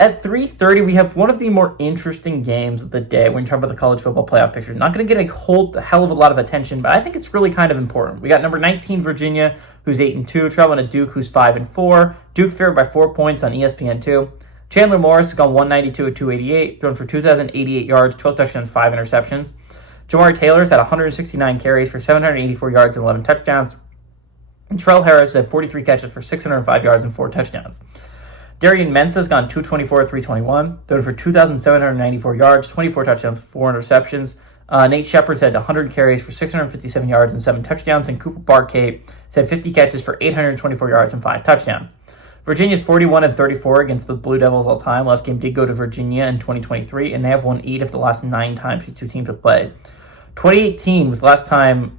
At 3:30, we have one of the more interesting games of the day when you talk about the college football playoff picture. Not going to get a whole hell of a lot of attention, but I think it's really kind of important. We got number 19 Virginia, who's 8-2, traveling to Duke, who's 5-4. Duke favored by 4 points on ESPN2. Chandler Morris has gone 192 at 288, thrown for 2,088 yards, 12 touchdowns, 5 interceptions. Jamari Taylor's had 169 carries for 784 yards and 11 touchdowns. And Terrell Harris had 43 catches for 605 yards and 4 touchdowns. Darian Mensah's gone 224 at 321, thrown for 2,794 yards, 24 touchdowns, 4 interceptions. Nate Shepard's had 100 carries for 657 yards and 7 touchdowns, and Cooper Barkate has had 50 catches for 824 yards and 5 touchdowns. Virginia's 41-34 against the Blue Devils all time. Last game did go to Virginia in 2023, and they have won 8 of the last 9 times these two teams have played. 2018 was the last time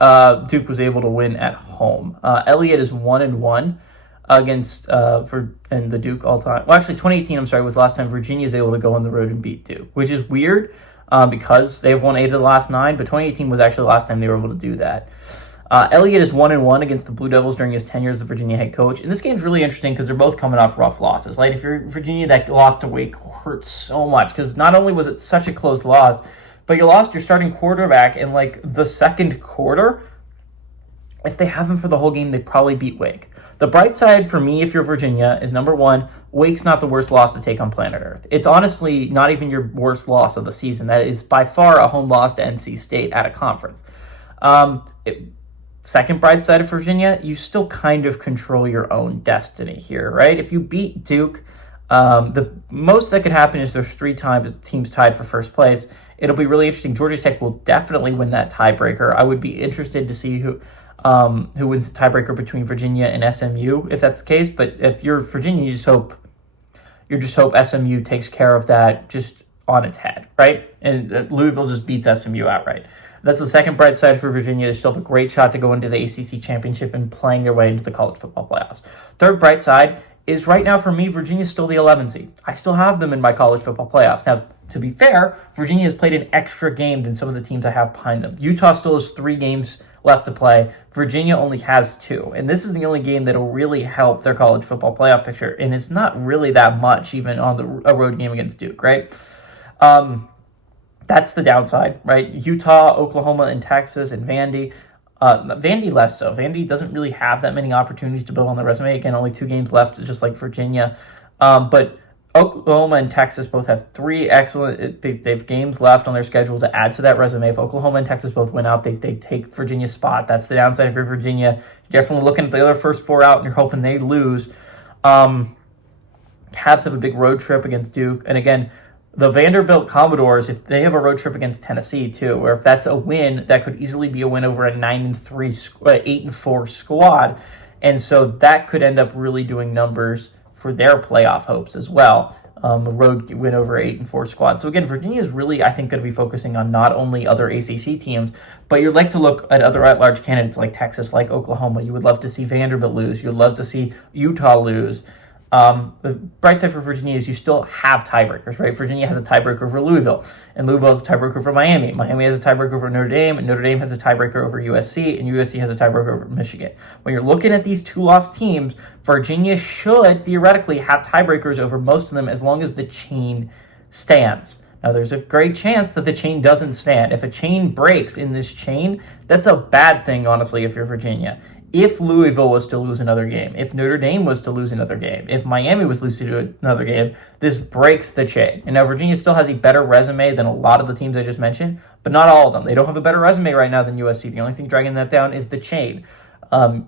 Duke was able to win at home. Elliott is 1-1 against and the Duke all time. Well, actually, 2018, was the last time Virginia is able to go on the road and beat Duke, which is weird because they've won 8 of the last 9, but 2018 was actually the last time they were able to do that. Elliott is 1-1 against the Blue Devils during his tenure as the Virginia head coach, and this game's really interesting because they're both coming off rough losses. Like, if you're Virginia, that loss to Wake hurts so much because not only was it such a close loss, but you lost your starting quarterback in, the second quarter. If they have him for the whole game, they probably beat Wake. The bright side for me, if you're Virginia, is number one, Wake's not the worst loss to take on planet Earth. It's honestly not even your worst loss of the season. That is by far a home loss to NC State at a conference. Second bright side of Virginia, you still kind of control your own destiny here, right? If you beat Duke, the most that could happen is there's 3 teams tied for first place. It'll be really interesting. Georgia Tech will definitely win that tiebreaker. I would be interested to see who wins the tiebreaker between Virginia and SMU, if that's the case. But if you're Virginia, you just hope SMU takes care of that just on its head, right? And Louisville just beats SMU outright. That's the second bright side for Virginia. They still have a great shot to go into the ACC championship and playing their way into the college football playoffs. Third bright side is right now for me, Virginia's still the 11th seed. I still have them in my college football playoffs. Now, to be fair, Virginia has played an extra game than some of the teams I have behind them. Utah still has 3 games left to play. Virginia only has 2. And this is the only game that will really help their college football playoff picture. And it's not really that much, even on a road game against Duke, right? That's the downside, right? Utah, Oklahoma, and Texas, and Vandy. Vandy less so. Vandy doesn't really have that many opportunities to build on the resume. Again, only 2 games left, just like Virginia. But Oklahoma and Texas both have 3 excellent. They've games left on their schedule to add to that resume. If Oklahoma and Texas both win out, they take Virginia's spot. That's the downside for Virginia. You're definitely looking at the other first 4 out, and you're hoping they lose. Cavs have a big road trip against Duke, and again, the Vanderbilt Commodores, if they have a road trip against Tennessee too, or if that's a win, that could easily be a win over a 8-4 squad, and so that could end up really doing numbers for their playoff hopes as well. A road win over 8-4 squad. So again, Virginia is really, I think, going to be focusing on not only other ACC teams, but you'd like to look at other at-large candidates like Texas, like Oklahoma. You would love to see Vanderbilt lose. You'd love to see Utah lose. The bright side for Virginia is you still have tiebreakers, right? Virginia has a tiebreaker over Louisville, and Louisville has a tiebreaker over Miami. Miami has a tiebreaker over Notre Dame, and Notre Dame has a tiebreaker over USC, and USC has a tiebreaker over Michigan. When you're looking at these 2 lost teams, Virginia should theoretically have tiebreakers over most of them as long as the chain stands. Now, there's a great chance that the chain doesn't stand. If a chain breaks in this chain, that's a bad thing, honestly, if you're Virginia. If Louisville was to lose another game, if Notre Dame was to lose another game, if Miami was to lose another game, this breaks the chain. And now Virginia still has a better resume than a lot of the teams I just mentioned, but not all of them. They don't have a better resume right now than USC. The only thing dragging that down is the chain. I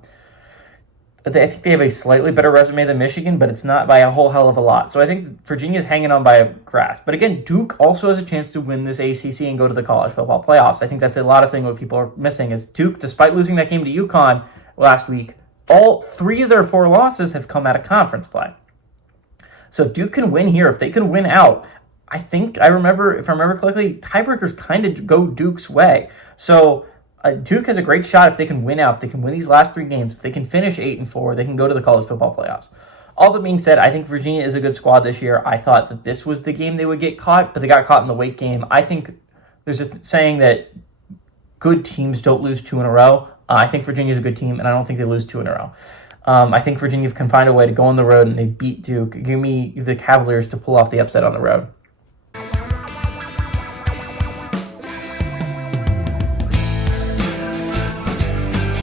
think they have a slightly better resume than Michigan, but it's not by a whole hell of a lot. So I think Virginia's hanging on by a grasp. But again, Duke also has a chance to win this ACC and go to the college football playoffs. I think that's a lot of things what people are missing is Duke, despite losing that game to UConn last week, all 3 of their 4 losses have come out of conference play. So if Duke can win here, if they can win out, if I remember correctly, tiebreakers kind of go Duke's way. So Duke has a great shot if they can win out. They can win these last 3 games. If they can finish 8-4, they can go to the college football playoffs. All that being said, I think Virginia is a good squad this year. I thought that this was the game they would get caught, but they got caught in the Wake game. I think there's a saying that good teams don't lose 2 in a row. I think Virginia's a good team, and I don't think they lose 2 in a row. I think Virginia can find a way to go on the road and they beat Duke. Give me the Cavaliers to pull off the upset on the road.